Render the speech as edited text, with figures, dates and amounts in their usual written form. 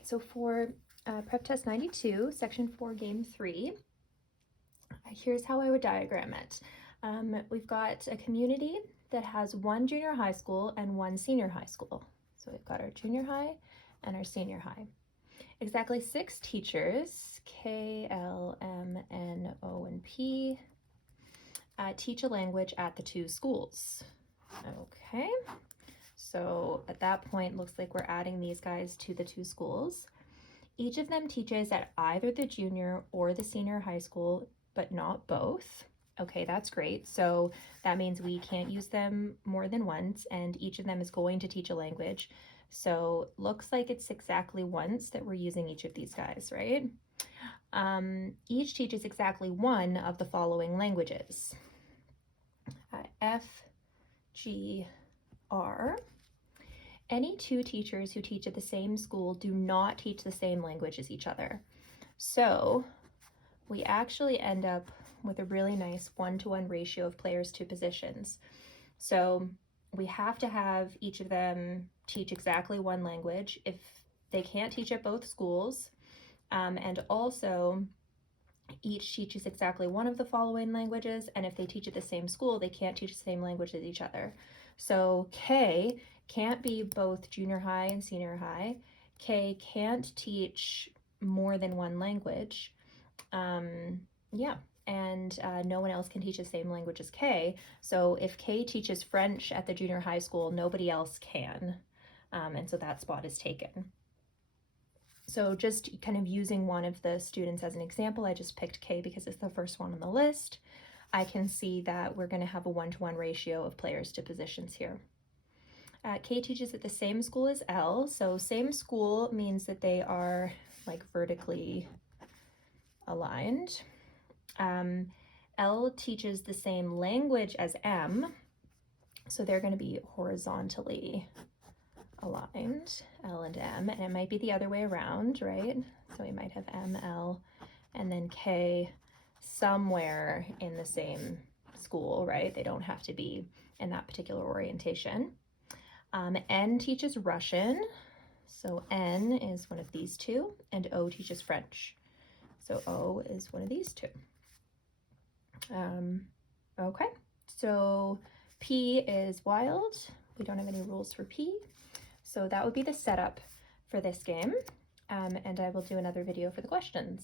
right, so for Prep Test 92, Section 4, Game 3, here's how I would diagram it. We've got a community that has one junior high school and one senior high school. So we've got our junior high and our senior high. Exactly 6 teachers, K, L, M, N, O, and P, teach a language at the 2 schools. Okay, so at that point, looks like we're adding these guys to the 2 schools. Each of them teaches at either the junior or the senior high school, but not both. Okay, that's great. So that means we can't use them more than once, and each of them is going to teach a language. So looks like it's exactly once that we're using each of these guys, right? Each teaches exactly one of the following languages. F, G, R. Any 2 teachers who teach at the same school do not teach the same language as each other. So we actually end up with a really nice 1-to-1 ratio of players to positions. So we have to have each of them teach exactly one language if they can't teach at both schools, and also each teaches exactly one of the following languages, and if they teach at the same school, they can't teach the same language as each other. So K can't be both junior high and senior high. K can't teach more than one language. Yeah, and no one else can teach the same language as K. So if K teaches French at the junior high school, nobody else can. And so that spot is taken. So just kind of using one of the students as an example, I just picked K because it's the first one on the list. I can see that we're going to have a 1-to-1 ratio of players to positions here. K teaches at the same school as L, so same school means that they are like vertically aligned. L teaches the same language as M, so they're going to be horizontally aligned, L and M, and it might be the other way around, right? So we might have M, L, and then K somewhere in the same school, right? They don't have to be in that particular orientation. N teaches Russian, so N is one of these 2, and O teaches French, so O is one of these 2. Okay, so P is wild. We don't have any rules for P, so that would be the setup for this game, and I will do another video for the questions.